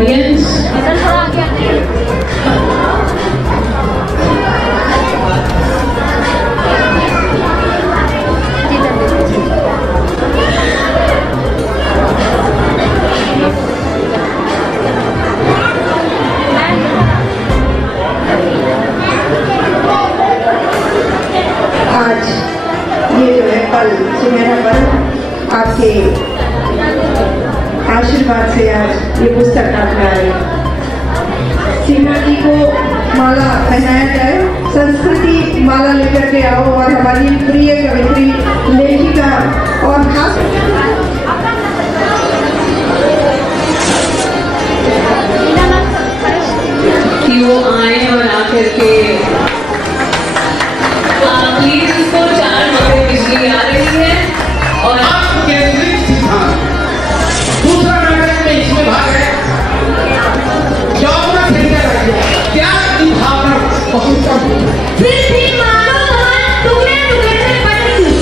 Audience. आज ये जो है पल, सुनहरा पल, आपके आशीर्वाद से आज ये पुस्तक हाथ में आई। सीमा जी को माला पहनाया जाए, संस्कृति माला लेकर के आओ और हमारी प्रिय कवित्री, लेखिका और खास कि वो आए और आकर के प्लीज इसको 4 मकड़े बिजली आ रही है और केंद्रित सिद्धांत। दूसरा नाटक में इसमें भाग है जागना त्याग की भावना बहुत कम। फिर भी मानो हाथ टुकड़े टुकड़े से बटी थी।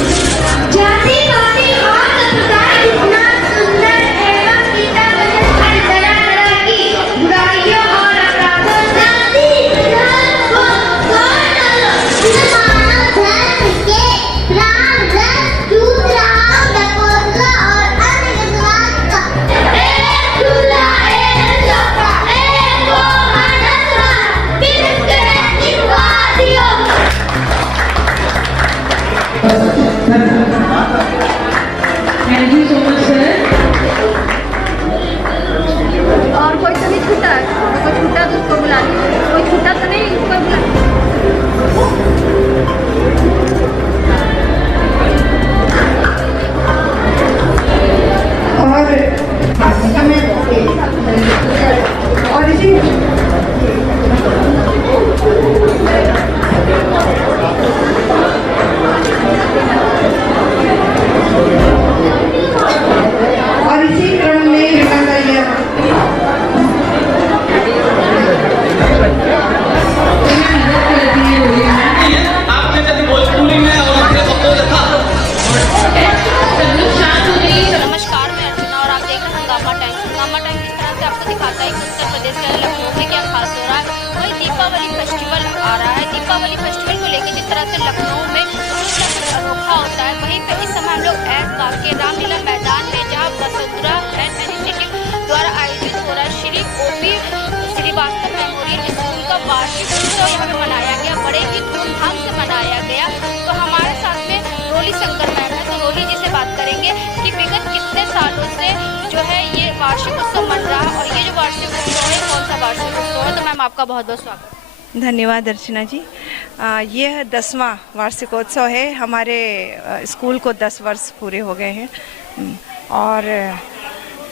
जाति पाति और संप्रदाय इतना सुंदर एवं गीता बजट तरह तरह की बुराइयों और अपराधों जाति धर्म को मानव धर्म के ब्राह्मण शूद्र डकोटला और अन्य विद्वान का एक दूल्हा एक चौका एक वो मानव बिरकरे निवासियों। Thank you so much sir. और कोई तो नहीं छूटा, कोई छूटा तो उसको बुला लीजिए, कोई छूटा तो नहीं उसको बुला। और इसी और इसी क्रम में विकास आपने कभी भोजपुरी में और अपने शब्दों लिखा? सब लोग शांत हो जाइए। नमस्कार, मैं अर्चना और आप देख रहे हैं हंगामा टाइम। हंगामा टाइम किस तरह से आपको दिखाता है कि उत्तर प्रदेश के लखनऊ में क्या खास हो रहा है। वही दीपावली फेस्टिवल आ रहा है। दीपावली फेस्टिवल को लेकर जिस तरह से लखनऊ में कुछ अनोखा होता है, वहीं पे इस समय हम लोग ऐस बाग के रामलीला मैदान में, जहाँ वसुंधरा एंड इनिशिएटिव द्वारा आयोजित हो रहा है Shri OP Srivastava memorial school का वार्षिक उत्सव यहाँ पे मनाया गया, बड़े ही धूमधाम से मनाया गया। तो हमारे साथ में रोली शंकर मैम है, तो रोली जी से बात करेंगे कि विगत कितने सालों से जो है ये वार्षिक उत्सव मन रहा है और ये जो वार्षिक उत्सव है कौन सा वार्षिक उत्सव है। तो मैम आपका बहुत बहुत स्वागत। धन्यवाद अर्चना जी। यह 10वां वार्षिकोत्सव है। हमारे स्कूल को 10 वर्ष पूरे हो गए हैं और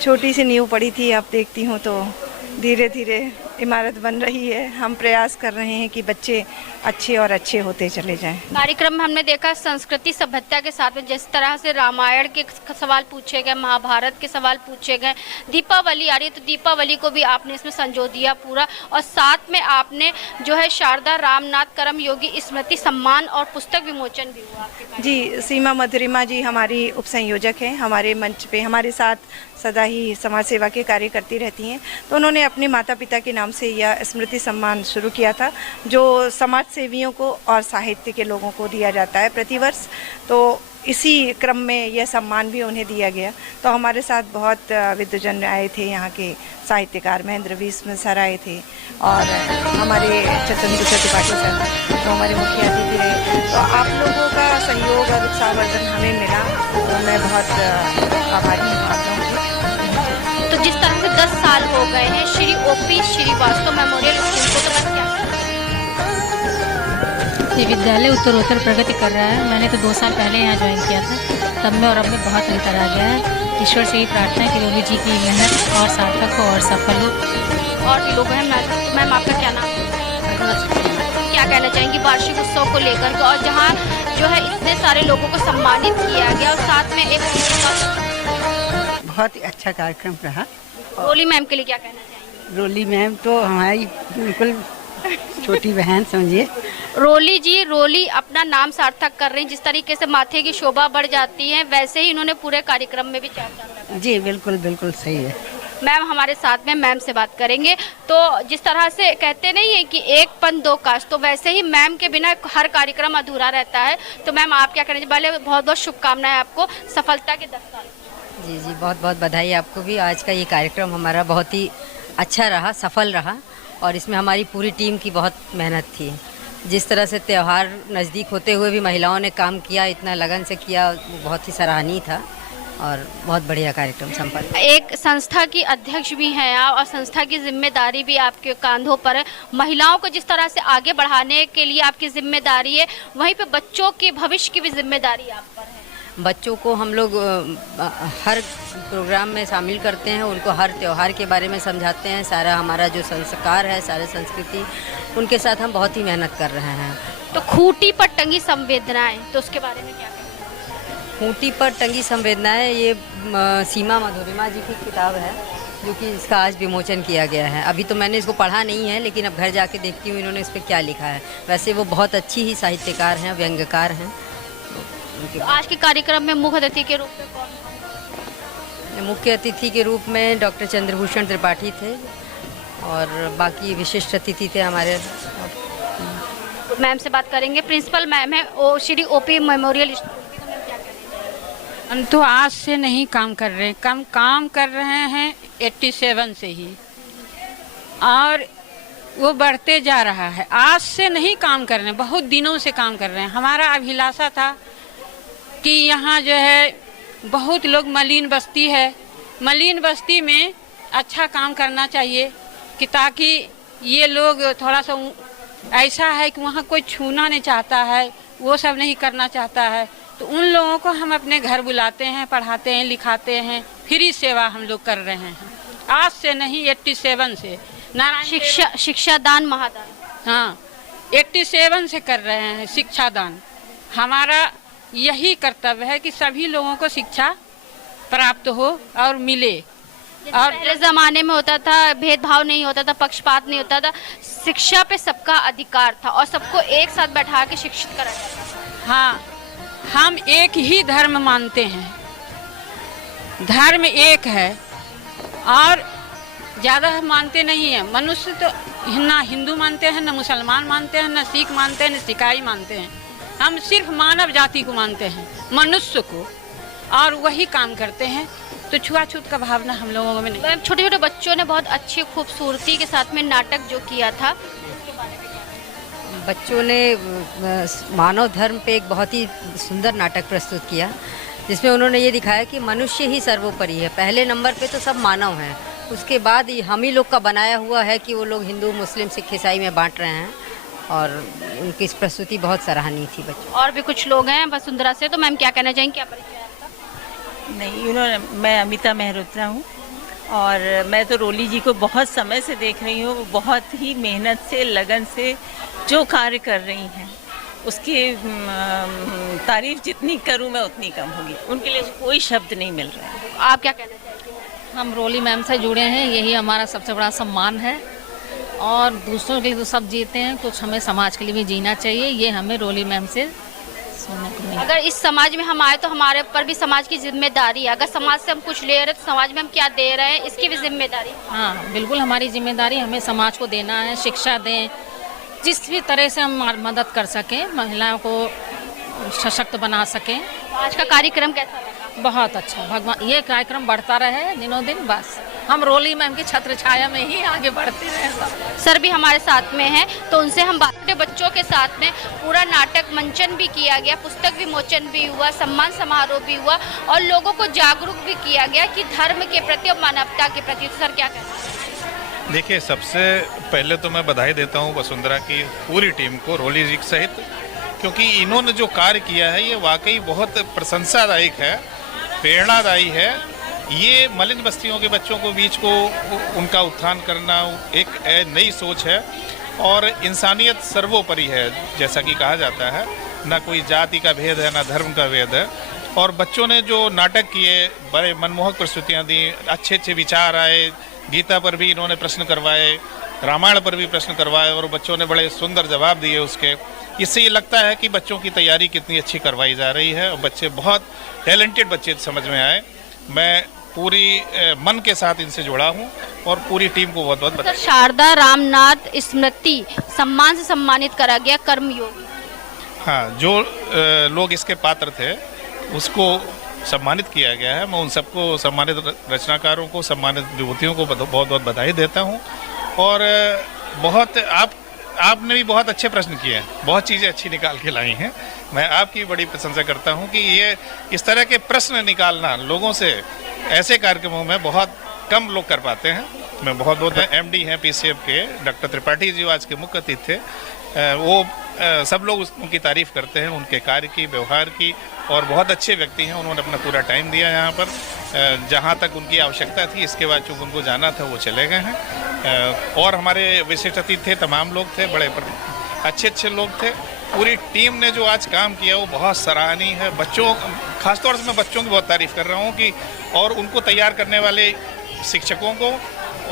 छोटी सी नींव पड़ी थी, अब देखती हूँ तो धीरे धीरे इमारत बन रही है। हम प्रयास कर रहे हैं कि बच्चे अच्छे और अच्छे होते चले जाएं। कार्यक्रम में हमने देखा संस्कृति सभ्यता के साथ में जिस तरह से रामायण के सवाल पूछे गए, महाभारत के सवाल पूछे गए, दीपावली आ रही है तो दीपावली को भी आपने इसमें संजो दिया पूरा, और साथ में आपने जो है शारदा रामनाथ करम योगी स्मृति सम्मान और पुस्तक विमोचन भी हुआ आपके। जी, सीमा मधुरिमा जी हमारी उप संयोजक हैं। हमारे मंच पे हमारे साथ सदा ही समाज सेवा के कार्य करती रहती हैं। तो उन्होंने अपने माता पिता के नाम से यह स्मृति सम्मान शुरू किया था, जो समाज सेवियों को और साहित्य के लोगों को दिया जाता है प्रतिवर्ष। तो इसी क्रम में यह सम्मान भी उन्हें दिया गया। तो हमारे साथ बहुत विद्वजन आए थे, यहाँ के साहित्यकार महेंद्र विश्व सर आए थे और हमारे चंद्र त्रिपाठी सर, तो हमारे मुखिया अतिथि रहे। तो आप लोगों का सहयोग और उत्साहवर्धन हमें मिला, तो मैं बहुत आभारी हूँ आप लोगों की। तो जिस तरह से 10 साल हो गए हैं Shri OP Srivastava memorial school को, तो बस क्या ये विद्यालय उत्तरोत्तर प्रगति कर रहा है। मैंने तो 2 साल पहले यहाँ ज्वाइन किया था, तब में और अब में बहुत अंतर आ गया है। ईश्वर से यही प्रार्थना है कि रोली जी की मेहनत और सार्थक हो और सफल हो। और भी लोग हैं। मैम आपका क्या नाम है? क्या कहना चाहेंगी वार्षिक उत्सव को लेकर के, और जहाँ जो है इतने सारे लोगों को सम्मानित किया गया और साथ में एक बहुत ही अच्छा कार्यक्रम रहा। रोली मैम के लिए क्या कहना चाहेंगे? रोली मैम तो हमारी बिल्कुल छोटी बहन समझिए। रोली जी, रोली अपना नाम सार्थक कर रही हैं। जिस तरीके से माथे की शोभा बढ़ जाती है, वैसे ही इन्होंने पूरे कार्यक्रम में भी चर्चा की। जी बिल्कुल बिल्कुल सही है। मैम हमारे साथ में, मैम से बात करेंगे। तो जिस तरह से कहते नहीं है कि एक पन दो काज, तो वैसे ही मैम के बिना हर कार्यक्रम अधूरा रहता है। तो मैम आप क्या करेंगे? पहले बहुत बहुत शुभकामनाएं आपको सफलता के 10 साल। जी जी, बहुत बहुत बधाई आपको भी। आज का ये कार्यक्रम हमारा बहुत ही अच्छा रहा, सफल रहा, और इसमें हमारी पूरी टीम की बहुत मेहनत थी। जिस तरह से त्यौहार नज़दीक होते हुए भी महिलाओं ने काम किया, इतना लगन से किया, वो बहुत ही सराहनीय था और बहुत बढ़िया कार्यक्रम संपन्न। एक संस्था की अध्यक्ष भी हैं आप और संस्था की जिम्मेदारी भी आपके कांधों पर है। महिलाओं को जिस तरह से आगे बढ़ाने के लिए आपकी जिम्मेदारी है, वहीं पे बच्चों के भविष्य की भी जिम्मेदारी आप पर है। बच्चों को हम लोग हर प्रोग्राम में शामिल करते हैं, उनको हर त्यौहार के बारे में समझाते हैं। सारा हमारा जो संस्कार है, सारे संस्कृति, उनके साथ हम बहुत ही मेहनत कर रहे हैं। तो खूंटी पर टंगी संवेदनाएं, तो उसके बारे में क्या कहेंगे? खूंटी पर टंगी संवेदनाएं, ये सीमा मधुरिमा जी की किताब है, जो कि इसका आज विमोचन किया गया है। अभी तो मैंने इसको पढ़ा नहीं है, लेकिन अब घर जाके देखती हूँ इन्होंने इस पर क्या लिखा है। वैसे वो बहुत अच्छी ही साहित्यकार हैं, व्यंग्यकार हैं। तो आज के कार्यक्रम में मुख्य अतिथि के रूप में कौन? मुख्य अतिथि के रूप में डॉक्टर चंद्रभूषण त्रिपाठी थे और बाकी विशिष्ट अतिथि थे हमारे। मैम से बात करेंगे। प्रिंसिपल मैम है श्री ओपी मेमोरियल स्कूल की, तो मैम क्या करेंगे? हम तो आज से नहीं काम कर रहे, काम कर रहे हैं 87 से ही, और वो बढ़ते जा रहा है। आज से नहीं काम कर रहे हैं, बहुत दिनों से काम कर रहे हैं। हमारा अभिलाषा था कि यहाँ जो है बहुत लोग मलिन बस्ती है, मलिन बस्ती में अच्छा काम करना चाहिए, कि ताकि ये लोग थोड़ा सा ऐसा है कि वहाँ कोई छूना नहीं चाहता है, वो सब नहीं करना चाहता है। तो उन लोगों को हम अपने घर बुलाते हैं, पढ़ाते हैं, लिखाते हैं, फ्री सेवा हम लोग कर रहे हैं। आज से नहीं, 87 से। नारायण शिक्षा दान महादान, हाँ, 87 से कर रहे हैं शिक्षा दान। हमारा यही कर्तव्य है कि सभी लोगों को शिक्षा प्राप्त हो और मिले। और पहले ज़माने में होता था, भेदभाव नहीं होता था, पक्षपात नहीं होता था, शिक्षा पे सबका अधिकार था और सबको एक साथ बैठा के शिक्षित करा जाता था। हाँ, हम एक ही धर्म मानते हैं, धर्म एक है और ज़्यादा हम मानते नहीं हैं। मनुष्य तो ना हिंदू मानते हैं, ना मुसलमान मानते हैं, ना सिख मानते हैं, ना सिकाई मानते हैं। हम सिर्फ मानव जाति को मानते हैं, मनुष्य को, और वही काम करते हैं। तो छुआछूत का भावना हम लोगों में नहीं। मैम छोटे छोटे बच्चों ने बहुत अच्छी खूबसूरती के साथ में नाटक जो किया था, बच्चों ने मानव धर्म पे एक बहुत ही सुंदर नाटक प्रस्तुत किया, जिसमें उन्होंने ये दिखाया कि मनुष्य ही सर्वोपरि है। पहले नंबर पे तो सब मानव हैं, उसके बाद हम ही लोग का बनाया हुआ है कि वो लोग हिंदू, मुस्लिम, सिख, ईसाई में बांट रहे हैं, और उनकी इस प्रस्तुति बहुत सराहनीय थी बच्चों। और भी कुछ लोग हैं वसुंधरा से, तो मैम क्या कहना चाहेंगे? क्या परिचय है आपका? नहीं, उन्होंने, मैं अमिता मेहरोत्रा हूँ और मैं तो रोली जी को बहुत समय से देख रही हूँ। वो बहुत ही मेहनत से, लगन से जो कार्य कर रही हैं, उसकी तारीफ जितनी करूँ मैं उतनी कम होगी। उनके लिए कोई शब्द नहीं मिल रहा है। आप क्या कहना चाहेंगे? हम रोली मैम से जुड़े हैं, यही हमारा सबसे बड़ा सम्मान है, और दूसरों के लिए तो सब जीते हैं, कुछ हमें समाज के लिए भी जीना चाहिए। ये हमें रोली मैम से सुनने को मिला। अगर इस समाज में हम आए तो हमारे ऊपर भी समाज की जिम्मेदारी है। अगर समाज से हम कुछ ले रहे हैं तो समाज में हम क्या दे रहे हैं, इसकी भी जिम्मेदारी। हाँ, बिल्कुल हमारी जिम्मेदारी, हमें समाज को देना है, शिक्षा दें, जिस भी तरह से हम मदद कर सकें, महिलाओं को सशक्त बना सकें। आज का कार्यक्रम कैसा लगा? बहुत अच्छा, भगवान ये कार्यक्रम बढ़ता रहे दिनों दिन, बस हम रोली मैम की छत्र छाया में ही आगे बढ़ते रहे सब। सर भी हमारे साथ में हैं, तो उनसे हम बात करते। बच्चों के साथ में पूरा नाटक मंचन भी किया गया, पुस्तक विमोचन भी हुआ, सम्मान समारोह भी हुआ और लोगों को जागरूक भी किया गया कि धर्म के प्रति और मानवता के प्रति। सर क्या कहना है? देखिए, सबसे पहले तो मैं बधाई देता हूँ वसुंधरा की पूरी टीम को, रोली जी सहित, क्योंकि इन्होंने जो कार्य किया है ये वाकई बहुत प्रशंसादायक है, प्रेरणादायी है। ये मलिन बस्तियों के बच्चों को बीच को उनका उत्थान करना एक नई सोच है, और इंसानियत सर्वोपरि है, जैसा कि कहा जाता है। ना कोई जाति का भेद है, ना धर्म का भेद है। और बच्चों ने जो नाटक किए, बड़े मनमोहक प्रस्तुतियाँ दी, अच्छे अच्छे विचार आए। गीता पर भी इन्होंने प्रश्न करवाए, रामायण पर भी प्रश्न करवाए, और बच्चों ने बड़े सुंदर जवाब दिए उसके। इससे ये लगता है कि बच्चों की तैयारी कितनी अच्छी करवाई जा रही है, और बच्चे बहुत टैलेंटेड बच्चे समझ में आए। मैं पूरी मन के साथ इनसे जुड़ा हूँ और पूरी टीम को बहुत बहुत सर, बधाई। शारदा रामनाथ स्मृति सम्मान से सम्मानित करा गया कर्मयोगी। हाँ, जो लोग इसके पात्र थे उसको सम्मानित किया गया है। मैं उन सबको, सम्मानित रचनाकारों को, सम्मानित विभूतियों को बहुत बहुत बधाई देता हूँ। और बहुत आपने भी बहुत अच्छे प्रश्न किए हैं, बहुत चीज़ें अच्छी निकाल के लाई हैं। मैं आपकी बड़ी प्रशंसा करता हूँ कि ये इस तरह के प्रश्न निकालना लोगों से ऐसे कार्यक्रमों में बहुत कम लोग कर पाते हैं। मैं बहुत बहुत MD हैं PCF के डॉक्टर त्रिपाठी जी आज के मुख्य अतिथि थे। वो सब लोग उनकी तारीफ़ करते हैं, उनके कार्य की, व्यवहार की, और बहुत अच्छे व्यक्ति हैं। उन्होंने अपना पूरा टाइम दिया यहाँ पर, जहाँ तक उनकी आवश्यकता थी। इसके बाद चूँकि उनको जाना था वो चले गए हैं। और हमारे विशिष्ट अतिथि थे, तमाम लोग थे, बड़े अच्छे लोग थे। पूरी टीम ने जो आज काम किया वो बहुत सराहनीय है। बच्चों, खासतौर से मैं बच्चों की बहुत तारीफ़ कर रहा हूँ कि, और उनको तैयार करने वाले शिक्षकों को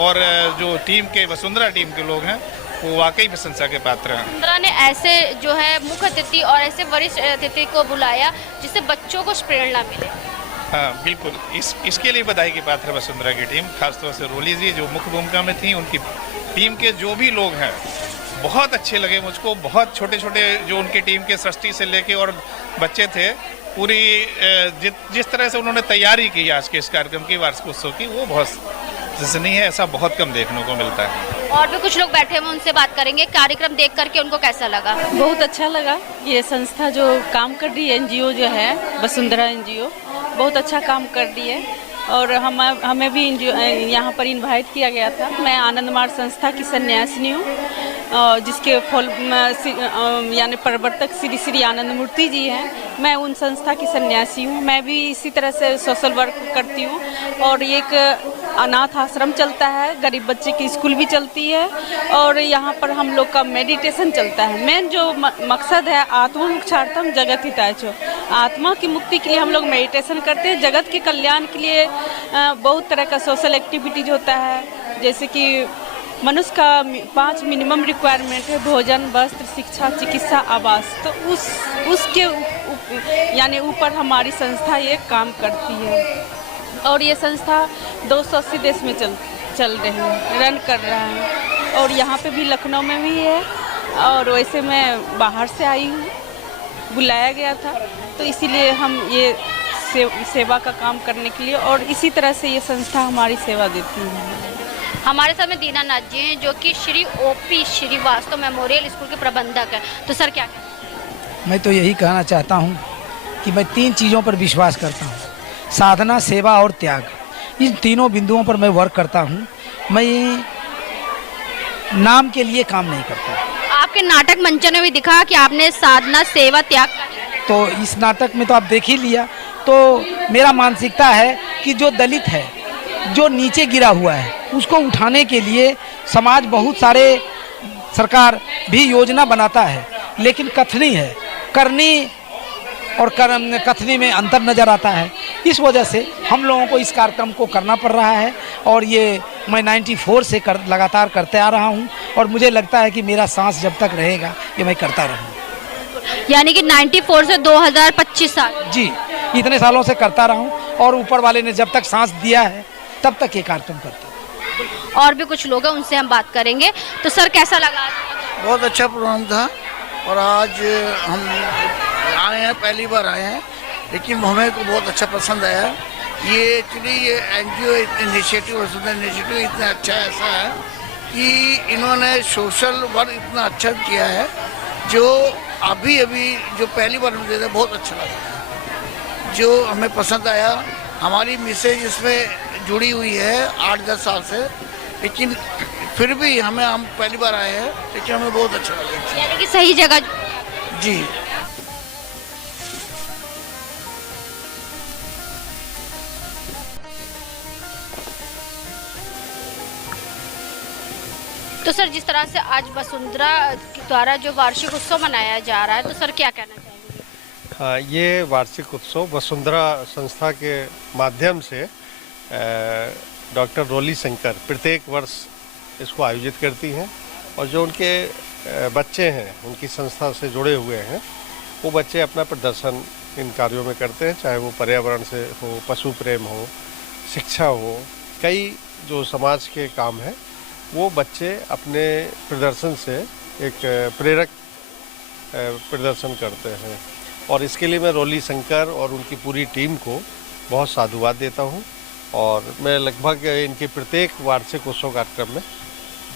और जो टीम के वसुंधरा टीम के लोग हैं वो वाकई प्रशंसा के पात्र हैं। वसुंधरा ने ऐसे जो है मुख्य अतिथि और ऐसे वरिष्ठ अतिथि को बुलाया जिससे बच्चों को प्रेरणा मिले। हाँ बिल्कुल, इसके लिए बधाई की पात्र है वसुंधरा की टीम, खासतौर से रोली जी जो मुख्य भूमिका में थी। उनकी टीम के जो भी लोग हैं बहुत अच्छे लगे मुझको। बहुत छोटे छोटे जो उनकी टीम के सृष्टि से लेके और बच्चे थे, पूरी जिस तरह से उन्होंने तैयारी की आज के इस कार्यक्रम की, वार्षिकोत्सव की, वो बहुत नहीं है, ऐसा बहुत कम देखने को मिलता है। और भी कुछ लोग बैठे हुए, उनसे बात करेंगे। कार्यक्रम देख करके उनको कैसा लगा? बहुत अच्छा लगा। ये संस्था जो काम कर रही है, NGO जो है वसुंधरा NGO, बहुत अच्छा काम कर रही है। और हमें भी यहाँ पर इनवाइट किया गया था। मैं आनंद मार्ग संस्था की सन्यासिनी हूँ, जिसके फॉल यानी प्रवर्तक श्री श्री आनंद मूर्ति जी हैं। मैं उन संस्था की सन्यासी हूँ। मैं भी इसी तरह से सोशल वर्क करती हूँ। और एक अनाथ आश्रम चलता है, गरीब बच्चे की स्कूल भी चलती है, और यहाँ पर हम लोग का मेडिटेशन चलता है। मेन जो मकसद है, आत्मा मोक्षार्थम जगत हिताय। आत्मा की मुक्ति के लिए हम लोग मेडिटेशन करते हैं। जगत के कल्याण के लिए बहुत तरह का सोशल एक्टिविटीज होता है, जैसे कि मनुष्य का 5 मिनिमम रिक्वायरमेंट है, भोजन, वस्त्र, शिक्षा, चिकित्सा, आवास। तो उसके यानी ऊपर हमारी संस्था ये काम करती है। और ये संस्था 280 देश में चल रही है, रन कर रहा है। और यहाँ पे भी लखनऊ में भी है। और वैसे मैं बाहर से आई हूँ, बुलाया गया था, तो इसीलिए हम ये सेवा का काम करने के लिए, और इसी तरह से ये संस्था हमारी सेवा देती है। हमारे साथ में दीनानाथ जी हैं, जो कि Shri OP Srivastava memorial school के प्रबंधक हैं। तो सर क्या कहते? मैं तो यही कहना चाहता हूँ कि मैं 3 चीज़ों पर विश्वास करता हूँ: साधना, सेवा और त्याग। इन तीनों बिंदुओं पर मैं वर्क करता हूँ। मैं नाम के लिए काम नहीं करता। आपके नाटक मंचन में भी दिखा कि आपने साधना, सेवा, त्याग का। तो इस नाटक में तो आप देख ही लिया। तो मेरा मानसिकता है कि जो दलित है, जो नीचे गिरा हुआ है, उसको उठाने के लिए समाज बहुत सारे, सरकार भी योजना बनाता है, लेकिन कथनी है, करनी और कथनी में अंतर नज़र आता है। इस वजह से हम लोगों को इस कार्यक्रम को करना पड़ रहा है। और ये मैं 94 से लगातार करते आ रहा हूँ, और मुझे लगता है कि मेरा सांस जब तक रहेगा ये मैं करता रहूँ। यानी कि 94 से 2025 साल? जी, इतने सालों से करता रहा हूँ, और ऊपर वाले ने जब तक सांस दिया है तब तक ये कार्यक्रम करते हैं। और भी कुछ लोग हैं, उनसे हम बात करेंगे। तो सर कैसा लगा? बहुत अच्छा प्रोग्राम था, और आज हम आए हैं, पहली बार आए हैं, लेकिन हमें को बहुत अच्छा पसंद आया। ये एक्चुअली ये NGO इनिशिएटिव, वसुंधरा इनिशिएटिव इतना अच्छा ऐसा है कि इन्होंने सोशल वर्क इतना अच्छा किया है, जो अभी जो पहली बार में देते बहुत अच्छा लगा, जो हमें पसंद आया। हमारी मिसेज इसमें जुड़ी हुई है 8-10 साल से, लेकिन फिर भी हम पहली बार आए हैं, लेकिन हमें बहुत अच्छा लगा। यानी कि सही जगह। जी। तो सर जिस तरह से आज वसुंधरा द्वारा जो वार्षिक उत्सव मनाया जा रहा है, तो सर क्या कहना चाहेंगे? हाँ, ये वार्षिक उत्सव वसुंधरा संस्था के माध्यम से डॉक्टर रोली शंकर प्रत्येक वर्ष इसको आयोजित करती हैं। और जो उनके बच्चे हैं, उनकी संस्था से जुड़े हुए हैं, वो बच्चे अपना प्रदर्शन इन कार्यों में करते हैं, चाहे वो पर्यावरण से हो, पशु प्रेम हो, शिक्षा हो, कई जो समाज के काम हैं वो बच्चे अपने प्रदर्शन से एक प्रेरक प्रदर्शन करते हैं। और इसके लिए मैं रोली शंकर और उनकी पूरी टीम को बहुत साधुवाद देता हूं। और मैं लगभग इनके प्रत्येक वार्षिक उत्सव कार्यक्रम में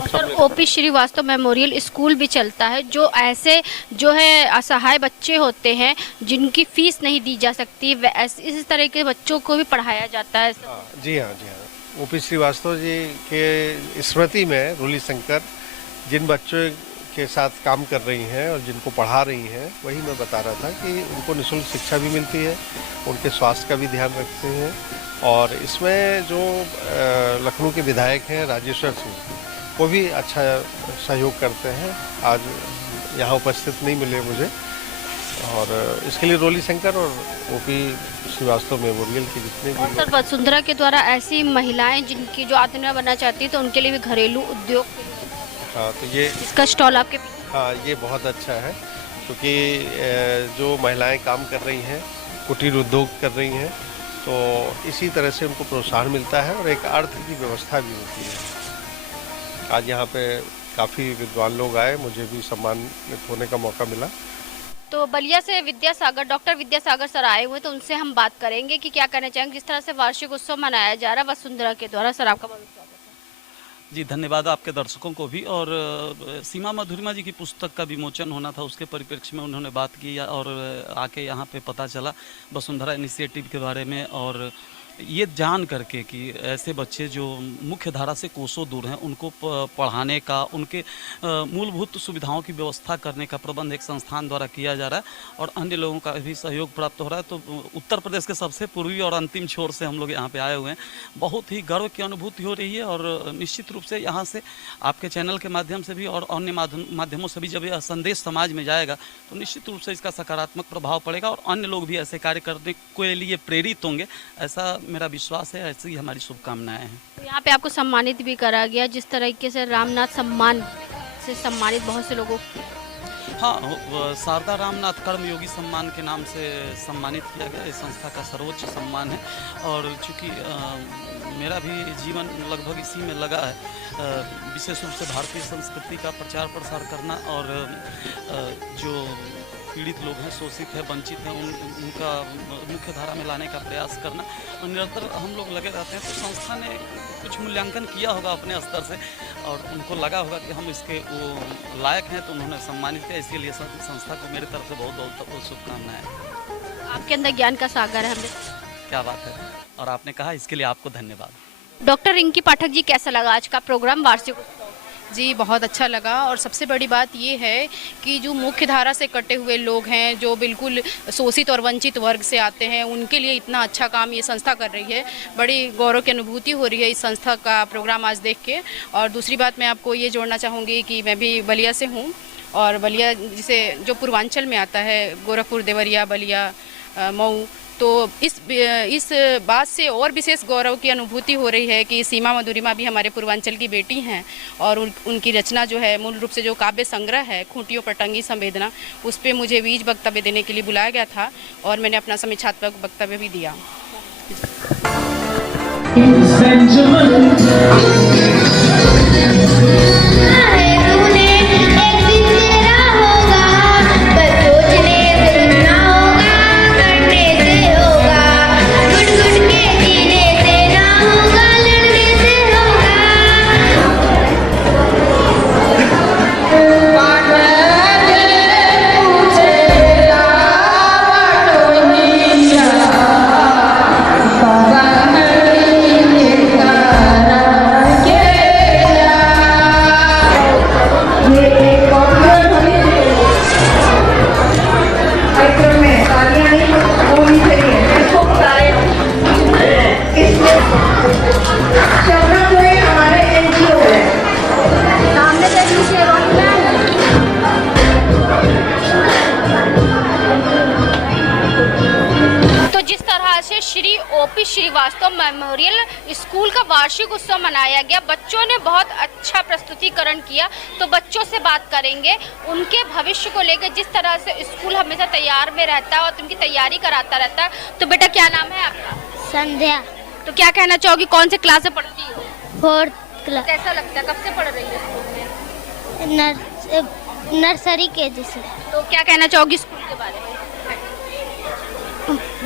sir OP Srivastava memorial school भी चलता है, जो ऐसे जो है असहाय बच्चे होते हैं जिनकी फीस नहीं दी जा सकती, इस तरह के बच्चों को भी पढ़ाया जाता है। जी हाँ, ओपी श्रीवास्तव जी के स्मृति में रोली शंकर जिन बच्चों के साथ काम कर रही हैं और जिनको पढ़ा रही हैं, वही मैं बता रहा था कि उनको निःशुल्क शिक्षा भी मिलती है, उनके स्वास्थ्य का भी ध्यान रखते हैं। और इसमें जो लखनऊ के विधायक हैं राजेश्वर सिंह, वो भी अच्छा सहयोग करते हैं। आज यहाँ उपस्थित नहीं मिले मुझे, और इसके लिए रोली शंकर और ओपी श्रीवास्तव मेमोरियल की जितने भी। और सर वसुंधरा के द्वारा ऐसी महिलाएं जिनकी जो आत्मनिर्भर बनना चाहती है, तो उनके लिए भी घरेलू उद्योग, हाँ, तो ये इसका स्टॉल आपके। हाँ, ये बहुत अच्छा है, क्योंकि जो महिलाएं काम कर रही हैं, कुटीर उद्योग कर रही हैं, तो इसी तरह से उनको प्रोत्साहन मिलता है और एक अर्थ की व्यवस्था भी होती है। आज यहाँ पे काफ़ी विद्वान लोग आए, मुझे भी सम्मानित होने का मौका मिला। तो बलिया से विद्यासागर, डॉक्टर विद्यासागर सर आए हुए, तो उनसे हम बात करेंगे कि क्या कहना चाहेंगे जिस तरह से वार्षिक उत्सव मनाया जा रहा है वसुंधरा के द्वारा। सर आपका बहुत स्वागत है। जी धन्यवाद आपके दर्शकों को भी। और सीमा मधुरिमा जी की पुस्तक का विमोचन होना था, उसके परिप्रेक्ष्य में उन्होंने बात की और आके यहाँ पे पता चला वसुंधरा इनिशिएटिव के बारे में, और ये जान करके कि ऐसे बच्चे जो मुख्य धारा से कोसों दूर हैं, उनको पढ़ाने का, उनके मूलभूत सुविधाओं की व्यवस्था करने का प्रबंध एक संस्थान द्वारा किया जा रहा है और अन्य लोगों का भी सहयोग प्राप्त हो रहा है। तो उत्तर प्रदेश के सबसे पूर्वी और अंतिम छोर से हम लोग यहाँ पे आए हुए हैं। बहुत ही गर्व की अनुभूति हो रही है, और निश्चित रूप से यहाँ से आपके चैनल के माध्यम से भी और अन्य माध्यमों से भी जब यह संदेश समाज में जाएगा, तो निश्चित रूप से इसका सकारात्मक प्रभाव पड़ेगा और अन्य लोग भी ऐसे कार्य करने के लिए प्रेरित होंगे, ऐसा मेरा विश्वास है। ऐसी हमारी शुभकामनाएं हैं। तो यहाँ पे आपको सम्मानित भी करा गया, जिस तरीके से रामनाथ सम्मान से सम्मानित बहुत से लोगों। हाँ, शारदा रामनाथ कर्मयोगी सम्मान के नाम से सम्मानित किया गया। इस संस्था का सर्वोच्च सम्मान है, और चूँकि मेरा भी जीवन लगभग इसी में लगा है, विशेष रूप से भारतीय संस्कृति का प्रचार प्रसार करना और जो पीड़ित लोग हैं, शोषित हैं, वंचित हैं, उनका मुख्य धारा में लाने का प्रयास करना, और निरंतर हम लोग लगे रहते हैं। तो संस्था ने कुछ मूल्यांकन किया होगा अपने स्तर से, और उनको लगा होगा कि हम इसके वो लायक हैं, तो उन्होंने सम्मानित किया। इसके लिए संस्था को मेरी तरफ से बहुत बहुत शुभकामनाएं। आपके अंदर ज्ञान का सागर है। हमने क्या बात है, और आपने कहा इसके लिए आपको धन्यवाद। डॉक्टर रिंकी पाठक जी, कैसा लगा आज का प्रोग्राम वार्षिक? जी बहुत अच्छा लगा, और सबसे बड़ी बात ये है कि जो मुख्य धारा से कटे हुए लोग हैं, जो बिल्कुल शोषित और वंचित वर्ग से आते हैं, उनके लिए इतना अच्छा काम ये संस्था कर रही है। बड़ी गौरव की अनुभूति हो रही है इस संस्था का प्रोग्राम आज देख के। और दूसरी बात मैं आपको ये जोड़ना चाहूँगी कि मैं भी बलिया से हूँ, और बलिया जिसे जो पूर्वांचल में आता है, गोरखपुर, देवरिया, बलिया, मऊ, तो इस बात से और विशेष गौरव की अनुभूति हो रही है कि सीमा मधुरिमा भी हमारे पूर्वांचल की बेटी हैं, और उनकी रचना जो है, मूल रूप से जो काव्य संग्रह है खूंटियों पर टंगी संवेदना, उस पर मुझे बीज वक्तव्य देने के लिए बुलाया गया था, और मैंने अपना समीक्षात्मक वक्तव्य भी दिया। Shri OP Srivastava memorial school का वार्षिक उत्सव मनाया गया। बच्चों ने बहुत अच्छा प्रस्तुतिकरण किया, तो बच्चों से बात करेंगे उनके भविष्य को लेकर। जिस तरह से स्कूल हमेशा तैयार में रहता है और उनकी तैयारी कराता रहता है। तो बेटा क्या नाम है आपका? संध्या। तो क्या कहना चाहोगी, कौन से क्लास में पढ़ती हो? 4th class. कैसा लगता है, कब से पढ़ रही है स्कूल में? नर्सरी केजी से। तो क्या कहना चाहोगी स्कूल के बारे में?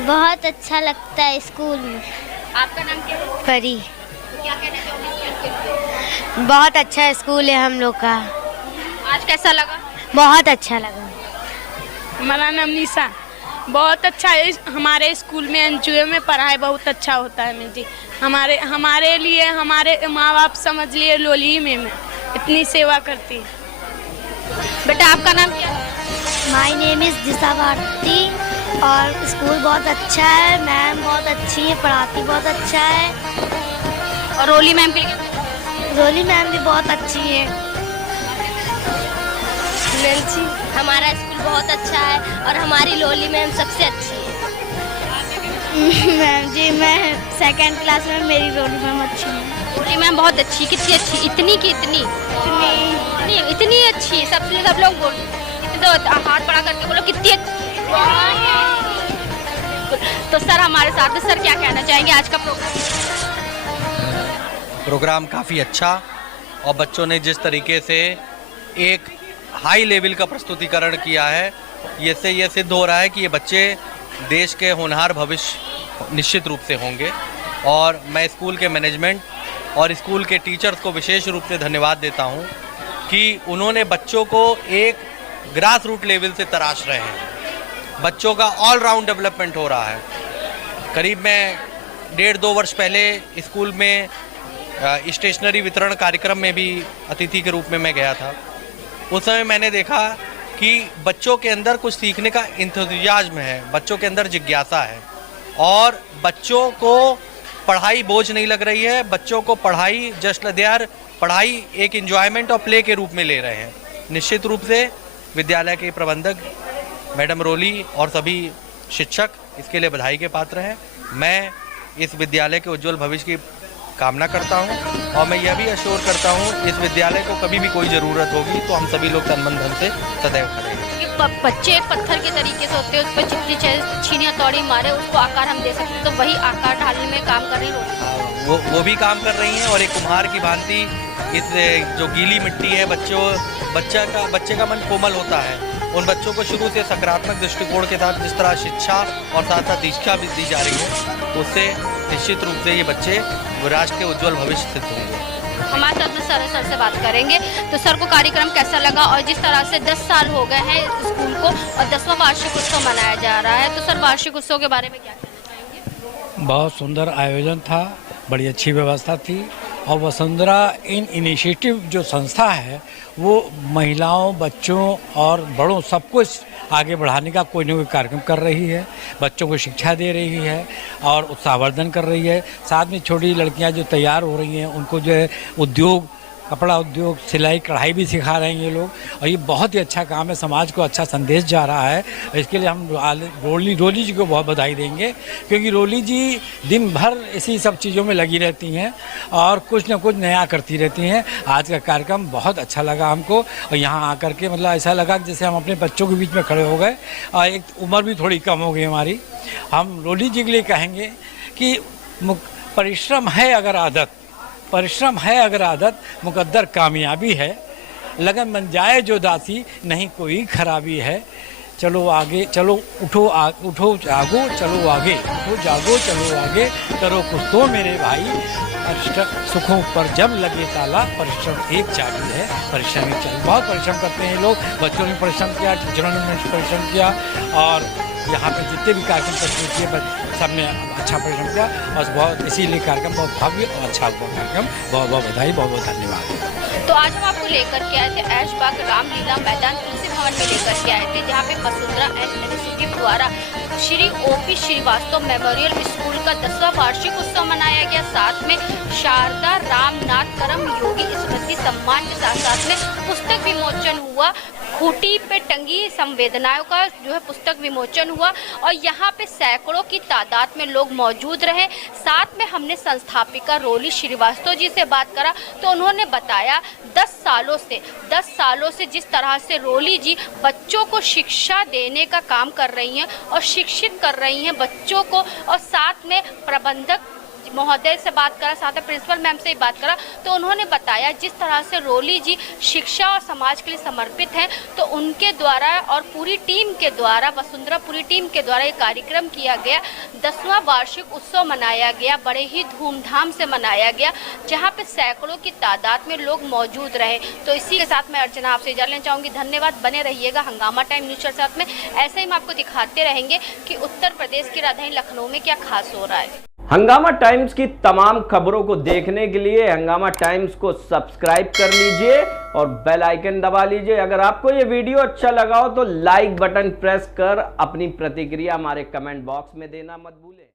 बहुत अच्छा लगता है स्कूल में। आपका नाम क्या है? परी। तो क्या कहना चाहोगी स्कूल के लिए? बहुत अच्छा स्कूल है हम लोग का। आज कैसा लगा? बहुत अच्छा लगा। हमारा नाम निशा। बहुत अच्छा है, हमारे स्कूल में एनजीओ में पढ़ाई बहुत अच्छा होता है मैम जी। हमारे लिए हमारे माँ बाप समझ लिए लोली में इतनी सेवा करती है। बेटा आपका नाम क्या है? माय नेम इज़ दिशा भारती और स्कूल बहुत अच्छा है, मैम बहुत अच्छी है, पढ़ाती बहुत अच्छा है। और रोली मैम के लिए? रोली मैम भी बहुत अच्छी है। नैन्सी, हमारा स्कूल बहुत अच्छा है और हमारी लोली मैम सबसे अच्छी है। मैम जी मैं 2nd क्लास में, मेरी रोली मैम अच्छी है। रोली मैम बहुत अच्छी, कितनी अच्छी? इतनी की इतनी इतनी अच्छी। सब लोग बोल, इतने तो हाथ बड़ा करके बोलो कितनी अच्छी। तो सर हमारे साथ, सर क्या कहना चाहेंगे आज का प्रोग्राम काफ़ी अच्छा, और बच्चों ने जिस तरीके से एक हाई लेवल का प्रस्तुतिकरण किया है, ये सिद्ध हो रहा है कि ये बच्चे देश के होनहार भविष्य निश्चित रूप से होंगे। और मैं स्कूल के मैनेजमेंट और स्कूल के टीचर्स को विशेष रूप से धन्यवाद देता हूं कि उन्होंने बच्चों को एक ग्रास रूट लेवल से तराश रहे हैं। बच्चों का ऑल राउंड डेवलपमेंट हो रहा है। करीब मैं 1.5-2 वर्ष पहले स्कूल में स्टेशनरी वितरण कार्यक्रम में भी अतिथि के रूप में मैं गया था। उस समय मैंने देखा कि बच्चों के अंदर कुछ सीखने का इंथुजियाज्म है, बच्चों के अंदर जिज्ञासा है, और बच्चों को पढ़ाई बोझ नहीं लग रही है। बच्चों को पढ़ाई पढ़ाई एक एंजॉयमेंट और प्ले के रूप में ले रहे हैं। निश्चित रूप से विद्यालय के प्रबंधक मैडम रोली और सभी शिक्षक इसके लिए बधाई के पात्र हैं। मैं इस विद्यालय के उज्जवल भविष्य की कामना करता हूं, और मैं यह भी अश्योर करता हूं इस विद्यालय को कभी भी कोई ज़रूरत होगी तो हम सभी लोग तन मन धन से सदैव खड़े हैं। बच्चे पत्थर के तरीके से होते हैं, उस पर जितनी छीनी हथौड़ी मारे उसको आकार हम दे सकते हैं, तो वही आकार ढालने में काम कर रही है। वो भी काम कर रही हैं, और एक कुम्हार की भांति इस जो गीली मिट्टी है, बच्चे का मन कोमल होता है। उन बच्चों को शुरू से सकारात्मक दृष्टिकोण के साथ जिस तरह शिक्षा और साथ साथ दीक्षा भी दी जा रही है, तो उससे निश्चित रूप से ये बच्चे राष्ट्र के उज्जवल भविष्य सिद्ध होंगे। हमारे साथ में सर से बात करेंगे। तो सर को कार्यक्रम कैसा लगा, और जिस तरह से 10 साल हो गए हैं स्कूल को और 10वां वार्षिक उत्सव मनाया जा रहा है, तो सर वार्षिक उत्सव के बारे में क्या कहना चाहेंगे? बहुत सुंदर आयोजन था, बड़ी अच्छी व्यवस्था थी, और वसुंधरा इन इनिशिएटिव जो संस्था है वो महिलाओं, बच्चों और बड़ों सबको आगे बढ़ाने का कोई न कोई कार्यक्रम कर रही है। बच्चों को शिक्षा दे रही है और उत्साहवर्धन कर रही है। साथ में छोटी लड़कियां जो तैयार हो रही हैं उनको जो है उद्योग, कपड़ा उद्योग, सिलाई कढ़ाई भी सिखा रहे हैं ये लोग, और ये बहुत ही अच्छा काम है, समाज को अच्छा संदेश जा रहा है। इसके लिए हम रोली जी को बहुत बधाई देंगे, क्योंकि रोली जी दिन भर इसी सब चीज़ों में लगी रहती हैं और कुछ न कुछ नया करती रहती हैं। आज का कार्यक्रम बहुत अच्छा लगा हमको, और यहाँ आकर के मतलब ऐसा लगा कि जैसे हम अपने बच्चों के बीच में खड़े हो गए, और एक उम्र भी थोड़ी कम हो गई हमारी। हम रोली जी के लिए कहेंगे कि परिश्रम है अगर आदत, मुकद्दर कामयाबी है, लगन बन जाए जो दासी, नहीं कोई खराबी है। चलो आगे, चलो उठो जागो, चलो आगे, उठो जागो चलो आगे, करो कुछ तो मेरे भाई, सुखों पर जब लगे ताला, परिश्रम एक चाबी है, परिश्रम एक चाबी। बहुत परिश्रम करते हैं लोग, बच्चों ने परिश्रम किया, टीचरों ने परिश्रम किया, और यहाँ पे जितने भी कार्यक्रम प्रस्तुत किए सबने अच्छा परिश्रम किया, और बहुत इसीलिए कार्यक्रम बहुत भव्य और अच्छा हुआ कार्यक्रम। बहुत बहुत बधाई, बहुत बहुत धन्यवाद। तो आज हम आपको लेकर के आए थे ऐशबाग रामलीला मैदान तुलसी भवन में लेकर के आए थे, जहाँ पे वसुंधरा इनिशिएटिव द्वारा Shri OP Srivastava memorial school का 10वां वार्षिक उत्सव मनाया गया। साथ में शारदा रामनाथपुरम योगी स्मृति सम्मान के साथ साथ में पुस्तक विमोचन हुआ। खूंटी पे टंगी संवेदनाओं का जो है पुस्तक विमोचन हुआ, और यहाँ पे सैकड़ों की तादाद में लोग मौजूद रहे। साथ में हमने संस्थापिका रोली श्रीवास्तव जी से बात करा, तो उन्होंने बताया 10 सालों से जिस तरह से रोली जी बच्चों को शिक्षा देने का काम कर रही हैं और शिक्षित कर रही हैं बच्चों को, और साथ में प्रबंधक महोदय से बात करा, साथ में प्रिंसिपल मैम से बात करा, तो उन्होंने बताया जिस तरह से रोली जी शिक्षा और समाज के लिए समर्पित हैं, तो उनके द्वारा और पूरी टीम के द्वारा, वसुंधरा पूरी टीम के द्वारा ये कार्यक्रम किया गया। 10वां वार्षिक उत्सव मनाया गया, बड़े ही धूमधाम से मनाया गया, जहाँ पे सैकड़ों की तादाद में लोग मौजूद रहे। तो इसी के साथ मैं अर्चना आपसे इजाज़त लेना चाहूँगी। धन्यवाद, बने रहिएगा हंगामा टाइम न्यूज़ के साथ में। ऐसे ही हम आपको दिखाते रहेंगे कि उत्तर प्रदेश की राजधानी लखनऊ में क्या खास हो रहा है। हंगामा टाइम्स की तमाम खबरों को देखने के लिए हंगामा टाइम्स को सब्सक्राइब कर लीजिए और बेल आइकन दबा लीजिए। अगर आपको ये वीडियो अच्छा लगा हो तो लाइक बटन प्रेस कर अपनी प्रतिक्रिया हमारे कमेंट बॉक्स में देना मत भूलें।